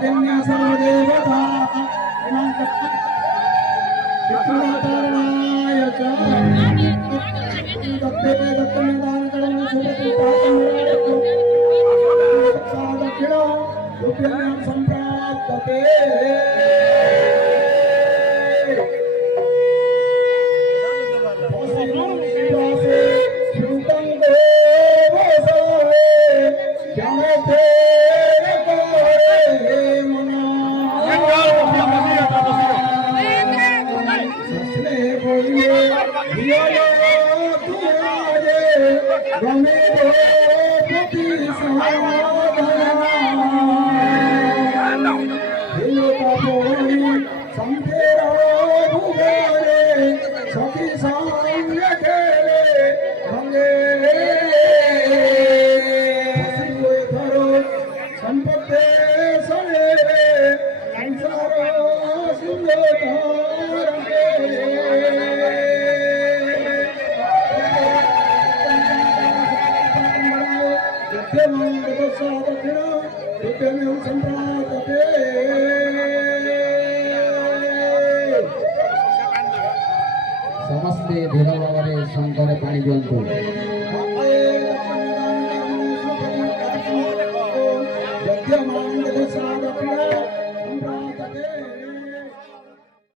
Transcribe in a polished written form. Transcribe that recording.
चैतन्य सर्वदेवता इमां विष्णुतारणाय च दत्ते दत्तमेदान करणं सुपति पातमेको दक्षिणो रुप्यं संप्राप्तते समस्ते भेद भाव शंकर पाणी दिंतु।